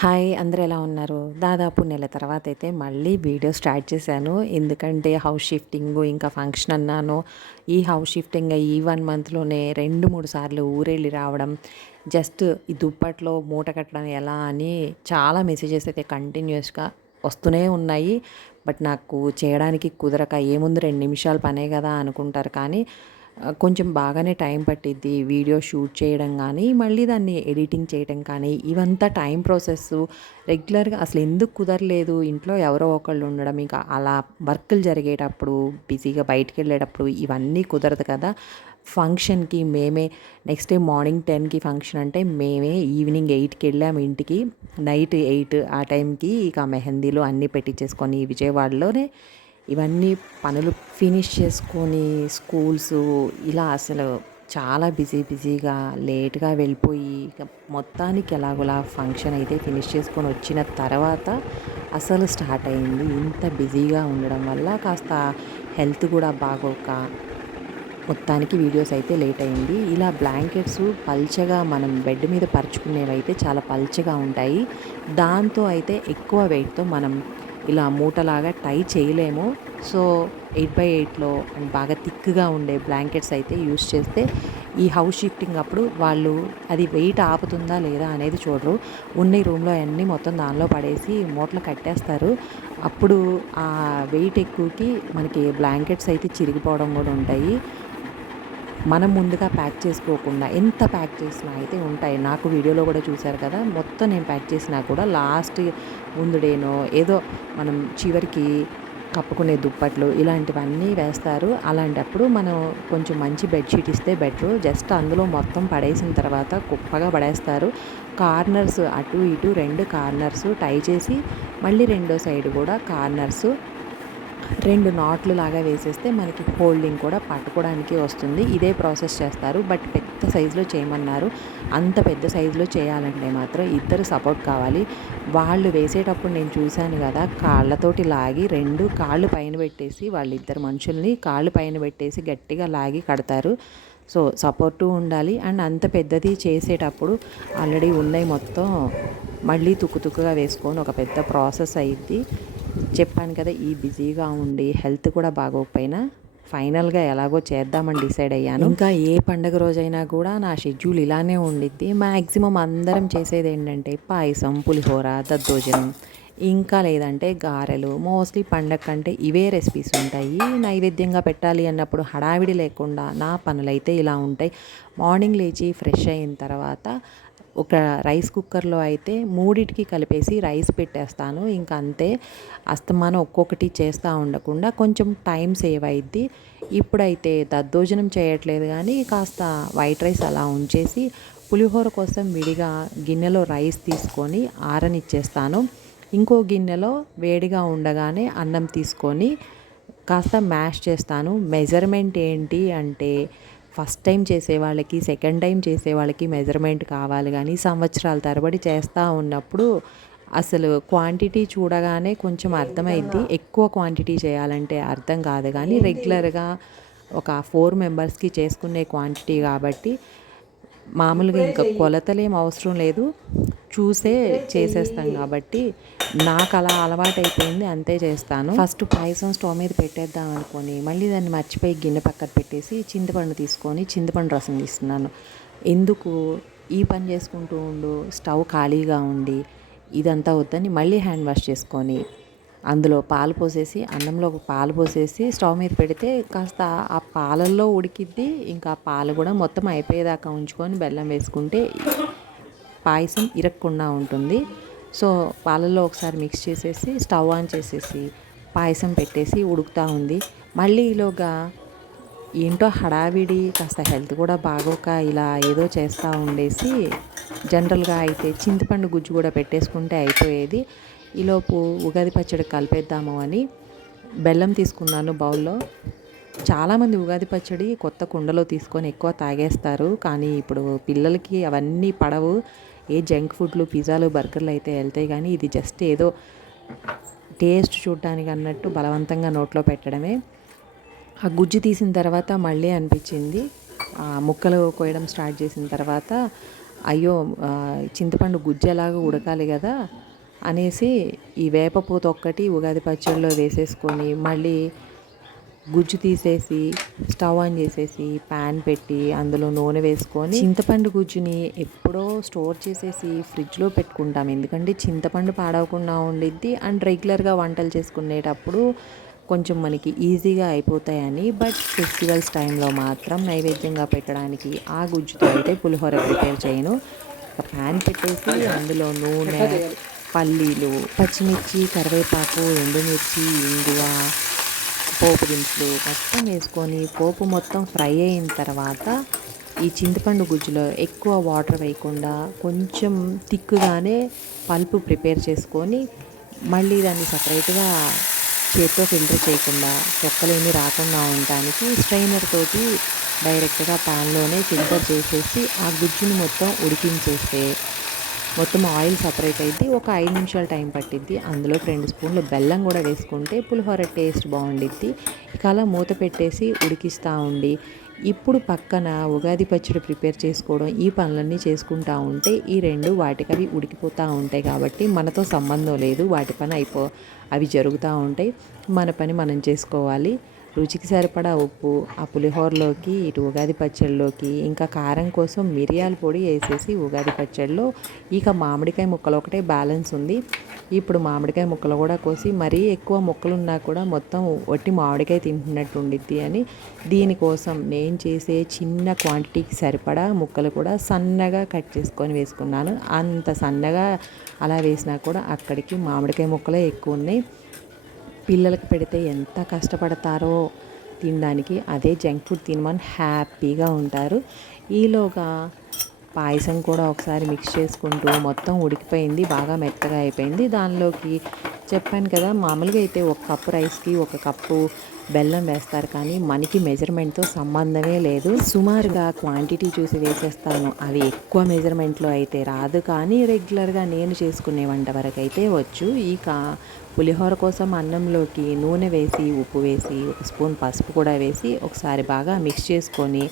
Hi అందరు ఎలా ఉన్నారు? దాదాపు నెల తర్వాత అయితే మళ్ళీ వీడియో స్టార్ట్ చేశాను. ఎందుకంటే హౌస్ షిఫ్టింగ్ ఇంకా ఫంక్షన్ అన్నాను. ఈ హౌస్ షిఫ్టింగ్ ఈ వన్ మంత్లోనే రెండు మూడు సార్లు ఊరెళ్ళి రావడం జస్ట్ ఈ దుప్పట్లో మూట కట్టడం ఎలా అని చాలా మెసేజెస్ అయితే కంటిన్యూస్గా వస్తూనే ఉన్నాయి. బట్ నాకు చేయడానికి కుదరక ఏముంది రెండు నిమిషాలు పనే కదా అనుకుంటారు. కానీ కొంచెం బాగానే టైం పట్టిద్ది వీడియో షూట్ చేయడం కానీ మళ్ళీ దాన్ని ఎడిటింగ్ చేయడం కానీ ఇవంతా టైం ప్రాసెస్. రెగ్యులర్గా అసలు ఎందుకు కుదరలేదు? ఇంట్లో ఎవరో ఒకళ్ళు ఉండడం ఇంకా అలా వర్కులు జరిగేటప్పుడు బిజీగా బయటికి వెళ్ళేటప్పుడు ఇవన్నీ కుదరదు కదా. ఫంక్షన్కి మేమే నెక్స్ట్ డే మార్నింగ్ టెన్కి ఫంక్షన్ అంటే మేమే ఈవినింగ్ ఎయిట్కి వెళ్ళాము ఇంటికి. నైట్ ఎయిట్ ఆ టైంకి ఇక మెహందీలు అన్నీ పెట్టించేసుకొని విజయవాడలోనే ఇవన్నీ పనులు ఫినిష్ చేసుకొని స్కూల్స్ ఇలా అసలు చాలా బిజీ బిజీగా లేట్గా వెళ్ళిపోయి మొత్తానికి ఎలాగోలా ఫంక్షన్ అయితే ఫినిష్ చేసుకొని వచ్చిన తర్వాత అసలు స్టార్ట్ అయింది. ఇంత బిజీగా ఉండడం వల్ల కాస్త హెల్త్ కూడా బాగోక మొత్తానికి వీడియోస్ అయితే లేట్ అయింది. ఇలా బ్లాంకెట్స్ పల్చగా మనం బెడ్ మీద పరుచుకునేవి అయితే చాలా పల్చగా ఉంటాయి. దాంతో అయితే ఎక్కువ వెయిట్తో మనం ఇలా మూటలాగా టై చేయలేము. సో ఎయిట్ బై ఎయిట్లో అండ్ బాగా థిక్గా ఉండే బ్లాంకెట్స్ అయితే యూస్ చేస్తే ఈ హౌస్ షిఫ్టింగ్ అప్పుడు వాళ్ళు అది వెయిట్ ఆపుతుందా లేదా అనేది చూడరు. ఉన్న రూమ్లో అన్నీ మొత్తం దానిలో పడేసి మూటలు కట్టేస్తారు. అప్పుడు ఆ వెయిట్ ఎక్కువకి మనకి బ్లాంకెట్స్ అయితే చిరిగిపోవడం కూడా ఉంటాయి. మనం ముందుగా ప్యాక్ చేసుకోకుండా ఎంత ప్యాక్ చేసినా అయితే ఉంటాయి. నాకు వీడియోలో కూడా చూశారు కదా మొత్తం నేను ప్యాక్ చేసినా కూడా లాస్ట్ ముందుడేనో ఏదో మనం చివరికి కప్పుకునే దుప్పట్లు ఇలాంటివన్నీ వేస్తారు. అలాంటప్పుడు మనం కొంచెం మంచి బెడ్షీట్ ఇస్తే బెటరు. జస్ట్ అందులో మొత్తం పడేసిన తర్వాత కుప్పగా పడేస్తారు. కార్నర్స్ అటు ఇటు రెండు కార్నర్స్ టై చేసి మళ్ళీ రెండో సైడ్ కూడా కార్నర్స్ రెండు నాట్లు లాగా వేసేస్తే మనకి హోల్డింగ్ కూడా పట్టుకోవడానికి వస్తుంది. ఇదే ప్రాసెస్ చేస్తారు. బట్ పెద్ద సైజులో చేయమన్నారు. అంత పెద్ద సైజులో చేయాలంటే మాత్రం ఇద్దరు సపోర్ట్ కావాలి. వాళ్ళు వేసేటప్పుడు నేను చూశాను కదా కాళ్ళతోటి లాగి రెండు కాళ్ళు పైన పెట్టేసి వాళ్ళిద్దరు మనుషుల్ని కాళ్ళు పైన పెట్టేసి గట్టిగా లాగి కడతారు. సో సపోర్టు ఉండాలి. అండ్ అంత పెద్దది చేసేటప్పుడు ఆల్రెడీ ఉన్నాయి మొత్తం మళ్ళీ తుక్కు తుక్కుగా వేసుకొని ఒక పెద్ద ప్రాసెస్ అయ్యిద్ది. చెప్పాను కదా ఈ బిజీగా ఉండి హెల్త్ కూడా బాగోకపోయినా ఫైనల్గా ఎలాగో చేద్దామని డిసైడ్ అయ్యాను. ఇంకా ఏ పండగ రోజైనా కూడా నా షెడ్యూల్ ఇలానే ఉండిద్ది. మ్యాక్సిమం అందరం చేసేది ఏంటంటే పాయసం పులిహోర దద్దోజనం ఇంకా లేదంటే గారెలు. మోస్ట్లీ పండగ కంటే ఇవే రెసిపీస్ ఉంటాయి. నైవేద్యంగా పెట్టాలి అన్నప్పుడు హడావిడి లేకుండా నా పనులైతే ఇలా ఉంటాయి. మార్నింగ్ లేచి ఫ్రెష్ అయిన తర్వాత ఒక రైస్ కుక్కర్లో అయితే మూడిటికి కలిపేసి రైస్ పెట్టేస్తాను. ఇంకా అంతే. అస్తమానం ఒక్కొక్కటి చేస్తూ ఉండకుండా కొంచెం టైం సేవ్ అయిద్ది. ఇప్పుడైతే దద్దోజనం చేయట్లేదు కానీ కాస్త వైట్ రైస్ అలా ఉంచేసి పులిహోర కోసం విడిగా గిన్నెలో రైస్ తీసుకొని ఆరనిచ్చేస్తాను. ఇంకో గిన్నెలో వేడిగా ఉండగానే అన్నం తీసుకొని కాస్త మ్యాష్ చేస్తాను. మెజర్మెంట్ ఏంటి అంటే ఫస్ట్ టైం చేసే వాళ్ళకి సెకండ్ టైం చేసే వాళ్ళకి మెజర్మెంట్ కావాలి కానీ సంవత్సరాల తరబడి చేస్తూ ఉన్నప్పుడు అసలు క్వాంటిటీ చూడగానే కొంచెం అర్థమైద్ది. ఎక్కువ క్వాంటిటీ చేయాలంటే అర్థం కాదు కానీ రెగ్యులర్గా ఒక ఫోర్ మెంబర్స్కి చేసుకునే క్వాంటిటీ కాబట్టి మామూలుగా ఇంకా కొలతలేం అవసరం లేదు. చూసే చేసేస్తాం కాబట్టి నాకు అలా అలవాటు అయిపోయింది అంతే చేస్తాను. ఫస్ట్ పాయసం స్టవ్ మీద పెట్టేద్దాం అనుకొని మళ్ళీ దాన్ని మర్చిపోయి గిన్నె పక్కన పెట్టేసి చింతపండు తీసుకొని చింతపండు రసం తీస్తున్నాను. ఎందుకు? ఈ పని చేసుకుంటూ ఉండు స్టవ్ ఖాళీగా ఉండి ఇదంతా వద్దని మళ్ళీ హ్యాండ్ వాష్ చేసుకొని అందులో పాలు పోసేసి అన్నంలో పాలు పోసేసి స్టవ్ మీద పెడితే కాస్త ఆ పాలల్లో ఉడికిద్ది ఇంకా పాలు కూడా మొత్తం అయిపోయేదాకా ఉంచుకొని బెల్లం వేసుకుంటే పాయసం ఇరక్కుండా ఉంటుంది. సో పాలల్లో ఒకసారి మిక్స్ చేసేసి స్టవ్ ఆన్ చేసేసి పాయసం పెట్టేసి ఉడుకుతూ ఉంది. మళ్ళీ ఈలోగా ఏంటో హడావిడి కాస్త హెల్త్ కూడా బాగోక ఇలా ఏదో చేస్తూ ఉండేసి జనరల్గా అయితే చింతపండు గుజ్జు కూడా పెట్టేసుకుంటే అయిపోయేది. ఈలోపు ఉగాది పచ్చడి కలిపేద్దాము అని బెల్లం తీసుకున్నాను బౌల్లో. చాలామంది ఉగాది పచ్చడి కొత్త కుండలో తీసుకొని ఎక్కువ తాగేస్తారు. కానీ ఇప్పుడు పిల్లలకి అవన్నీ పడవు. ఏ జంక్ ఫుడ్లు పిజ్జాలు బర్గర్లు అయితే వెళ్తాయి కానీ ఇది జస్ట్ ఏదో టేస్ట్ చూడడానికి అన్నట్టు బలవంతంగా నోట్లో పెట్టడమే. ఆ గుజ్జు తీసిన తర్వాత మళ్ళీ అనిపించింది. ఆ ముక్కలు కోయడం స్టార్ట్ చేసిన తర్వాత అయ్యో చింతపండు గుజ్జు ఎలాగో ఉడకాలి కదా అనేసి ఈ వేపపూత ఒక్కటి ఉగాది పచ్చడిలో వేసేసుకొని మళ్ళీ గుజ్జు తీసేసి స్టవ్ ఆన్ చేసేసి ప్యాన్ పెట్టి అందులో నూనె వేసుకొని చింతపండు గుజ్జుని ఎప్పుడో స్టోర్ చేసేసి ఫ్రిడ్జ్లో పెట్టుకుంటాం. ఎందుకంటే చింతపండు పాడవకుండా ఉండిద్ది అండ్ రెగ్యులర్గా వంటలు చేసుకునేటప్పుడు కొంచెం మనకి ఈజీగా అయిపోతాయని. బట్ ఫెస్టివల్స్ టైంలో మాత్రం నైవేద్యంగా పెట్టడానికి ఆ గుజ్జుతో అయితే పులిహోర ప్రిపేర్ చేయను. ఒక ప్యాన్ పెట్టేసి అందులో నూనె పల్లీలు పచ్చిమిర్చి కరివేపాకు ఎండుమిర్చి ఇంగువ పోపు దినుసులు మొత్తం వేసుకొని పోపు మొత్తం ఫ్రై అయిన తర్వాత ఈ చింతపండు గుజ్జులో ఎక్కువ వాటర్ వేయకుండా కొంచెం తిక్కుగానే పల్పు ప్రిపేర్ చేసుకొని మళ్ళీ దాన్ని సపరేట్గా చేత్తో ఫిల్టర్ చేయకుండా తొక్కలేమి రాకుండా ఉండటానికి స్ట్రైనర్ తోటి డైరెక్ట్గా ప్యాన్లోనే ఫిల్టర్ చేసేసి ఆ గుజ్జుని మొత్తం ఉడికించేస్తే మొత్తం ఆయిల్ సపరేట్ అయింది ఒక ఐదు నిమిషాలు టైం పట్టిద్ది. అందులో రెండు స్పూన్లు బెల్లం కూడా వేసుకుంటే పులిహోర టేస్ట్ బాగుండిద్ది. ఇక అలా మూత పెట్టేసి ఉడికిస్తూ ఉండి ఇప్పుడు పక్కన ఉగాది పచ్చడి ప్రిపేర్ చేసుకోవడం ఈ పనులన్నీ చేసుకుంటూ ఉంటే ఈ రెండు వాటికి అవి ఉడికిపోతూ ఉంటాయి కాబట్టి మనతో సంబంధం లేదు. వాటి పని అయిపో అవి జరుగుతూ ఉంటాయి. మన పని మనం చేసుకోవాలి. రుచికి సరిపడా ఉప్పు ఆ పులిహోరలోకి ఇటు ఉగాది పచ్చడిలోకి ఇంకా కారం కోసం మిరియాల పొడి వేసేసి ఉగాది పచ్చడిలో ఇక మామిడికాయ ముక్కలు ఒకటే బ్యాలెన్స్ ఉంది. ఇప్పుడు మామిడికాయ ముక్కలు కూడా కోసి మరీ ఎక్కువ ముక్కలున్నా కూడా మొత్తం వట్టి మామిడికాయ తింటున్నట్టు ఉండిద్ది అని దీనికోసం నేను చేసే చిన్న క్వాంటిటీకి సరిపడా ముక్కలు కూడా సన్నగా కట్ చేసుకొని వేసుకున్నాను. అంత సన్నగా అలా వేసినా కూడా అక్కడికి మామిడికాయ ముక్కలే ఎక్కువ ఉన్నాయి. పిల్లలకు పెడితే ఎంత కష్టపడతారో తినడానికి అదే జంక్ ఫుడ్ తినమని హ్యాపీగా ఉంటారు. ఈలోగా పాయసం కూడా ఒకసారి మిక్స్ చేసుకుంటూ మొత్తం ఉడికిపోయింది బాగా మెత్తగా అయిపోయింది. దానిలోకి చెప్పాను కదా మామూలుగా అయితే ఒక కప్పు రైస్కి ఒక కప్పు బెల్లం వేస్తారు కానీ మనకి మెజర్మెంట్తో సంబంధమే లేదు. సుమారుగా క్వాంటిటీ చూసి వేసేస్తాను. అవి ఎక్కువ మెజర్మెంట్లో అయితే రాదు కానీ రెగ్యులర్గా నేను చేసుకునే వంట వరకు అయితే వచ్చు. ఇక పులిహోర కోసం అన్నంలోకి నూనె వేసి ఉప్పు వేసి ఒక స్పూన్ పసుపు కూడా వేసి ఒకసారి బాగా మిక్స్ చేసుకొని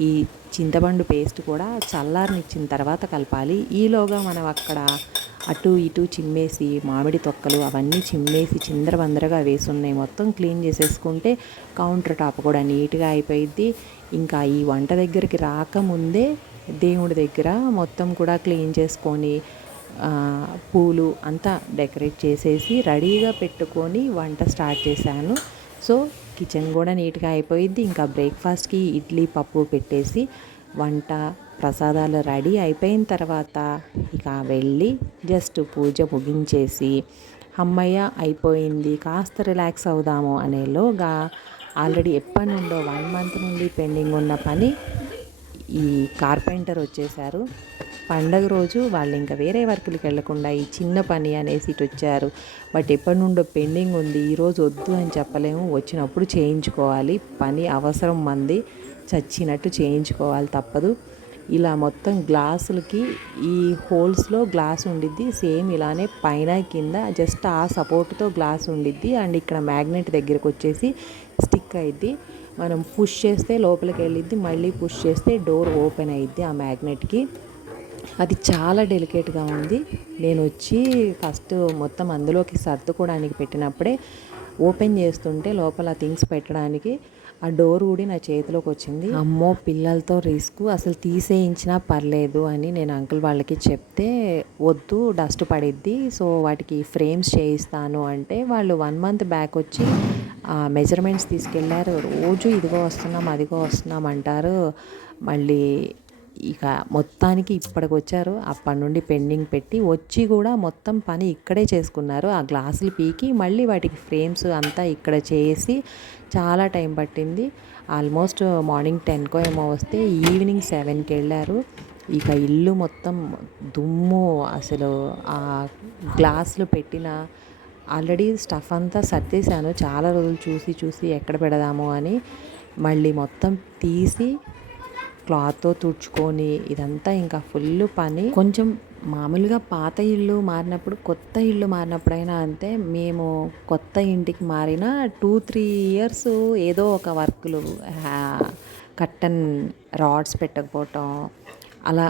ఈ చింతపండు పేస్ట్ కూడా చల్లారనిచ్చిన తర్వాత కలపాలి. ఈలోగా మనం అక్కడ అటు ఇటు చిమ్మేసి మామిడి తొక్కలు అవన్నీ చిమ్మేసి చిందరబందరగా వేసి ఉన్నాయి మొత్తం క్లీన్ చేసేసుకుంటే కౌంటర్ టాప్ కూడా నీట్గా అయిపోయింది ఇంకా ఈ వంట దగ్గరికి రాకముందే దేవుడి దగ్గర మొత్తం కూడా క్లీన్ చేసుకొని పూలు అంతా డెకరేట్ చేసేసి రెడీగా పెట్టుకొని వంట స్టార్ట్ చేశాను. సో కిచెన్ కూడా నీట్గా అయిపోయింది ఇంకా బ్రేక్ఫాస్ట్కి ఇడ్లీ పప్పు పెట్టేసి వంట ప్రసాదాలు రెడీ అయిపోయిన తర్వాత ఇక వెళ్ళి జస్ట్ పూజ ముగించేసి అమ్మయ్య అయిపోయింది కాస్త రిలాక్స్ అవుదాము అనేలోగా ఆల్రెడీ ఎప్పటి నుండో వన్ మంత్ నుండి పెండింగ్ ఉన్న పని ఈ కార్పెంటర్ వచ్చేసారు. పండగ రోజు వాళ్ళు ఇంకా వేరే వర్కులకి వెళ్ళకుండా ఈ చిన్న పని అనేసి ఇటు వచ్చారు. బట్ ఎప్పటి నుండో పెండింగ్ ఉంది. ఈరోజు వద్దు అని చెప్పలేము. వచ్చినప్పుడు చేయించుకోవాలి. పని అవసరం మంది చచ్చినట్టు చేయించుకోవాలి తప్పదు. ఇలా మొత్తం గ్లాసులకి ఈ హోల్స్లో గ్లాస్ ఉండిద్ది. సేమ్ ఇలానే పైన కింద జస్ట్ ఆ సపోర్ట్తో గ్లాస్ ఉండిద్ది. అండ్ ఇక్కడ మ్యాగ్నెట్ దగ్గరకు వచ్చేసి స్టిక్ అయిద్ది. మనం పుష్ చేస్తే లోపలికి వెళ్ళిద్ది. మళ్ళీ పుష్ చేస్తే డోర్ ఓపెన్ అయిద్ది ఆ మ్యాగ్నెట్కి. అది చాలా డెలికేట్గా ఉంది. నేను వచ్చి ఫస్ట్ మొత్తం అందులోకి సర్దుకోవడానికి పెట్టినప్పుడే ఓపెన్ చేస్తుంటే లోపల థింగ్స్ పెట్టడానికి ఆ డోర్ ఊడి నా చేతిలోకి వచ్చింది. అమ్మో పిల్లలతో రిస్క్. అసలు తీసేయించినా పర్లేదు అని నేను అంకుల్ వాళ్ళకి చెప్తే వద్దు డస్ట్ పడిద్ది. సో వాటికి ఫ్రేమ్స్ చేయిస్తాను అంటే వాళ్ళు వన్ మంత్ బ్యాక్ వచ్చి మెజర్మెంట్స్ తీసుకెళ్ళారు. రోజు ఇదిగో వస్తున్నాం అదిగో వస్తున్నాం అంటారు. మళ్ళీ ఇక మొత్తానికి ఇప్పటికి వచ్చారు అప్పటి నుండి పెండింగ్ పెట్టి వచ్చి కూడా మొత్తం పని ఇక్కడే చేసుకున్నారు. ఆ గ్లాసులు పీకి మళ్ళీ వాటికి ఫ్రేమ్స్ అంతా ఇక్కడ చేసి చాలా టైం పట్టింది. ఆల్మోస్ట్ మార్నింగ్ టెన్కో ఏమో వస్తే ఈవినింగ్ సెవెన్కి వెళ్ళారు ఇక ఇల్లు మొత్తం దుమ్ము అసలు ఆ గ్లాసులు పెట్టిన ఆల్రెడీ స్టఫ్ అంతా సర్దేశాను. చాలా రోజులు చూసి చూసి ఎక్కడ పెడదాము అని మళ్ళీ మొత్తం తీసి క్లాత్తో తుడుచుకొని ఇదంతా ఇంకా ఫుల్ పని. కొంచెం మామూలుగా పాత ఇల్లు మారినప్పుడు కొత్త ఇల్లు మారినప్పుడైనా అంతే మేము కొత్త ఇంటికి మారిన టూ త్రీ ఇయర్స్ ఏదో ఒక వర్క్లు కట్టన్ రాడ్స్ పెట్టకపోవటం అలా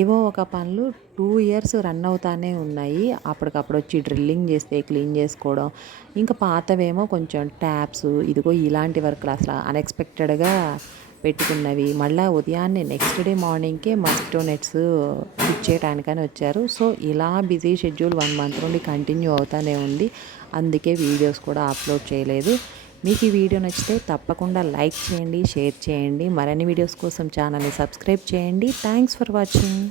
ఏవో ఒక పనులు టూ ఇయర్స్ రన్ అవుతానే ఉన్నాయి. అప్పటికప్పుడు వచ్చి డ్రిల్లింగ్ చేస్తే క్లీన్ చేసుకోవడం ఇంకా పాతవేమో కొంచెం ట్యాప్స్ ఇదిగో ఇలాంటి వర్క్లు అసలు అన్ఎక్స్పెక్టెడ్గా పెట్టుకున్నవి. మళ్ళీ ఉదయాన్నే నెక్స్ట్ డే మార్నింగ్కే మస్కిటో నెట్స్ ఫిట్ చేయడానికని వచ్చారు. సో ఇలా బిజీ షెడ్యూల్ వన్ మంత్ నుండి కంటిన్యూ అవుతూనే ఉంది. అందుకే వీడియోస్ కూడా అప్లోడ్ చేయలేదు. మీకు ఈ వీడియో నచ్చితే తప్పకుండా లైక్ చేయండి షేర్ చేయండి. మరిన్ని వీడియోస్ కోసం ఛానల్ని సబ్స్క్రైబ్ చేయండి. Thanks for watching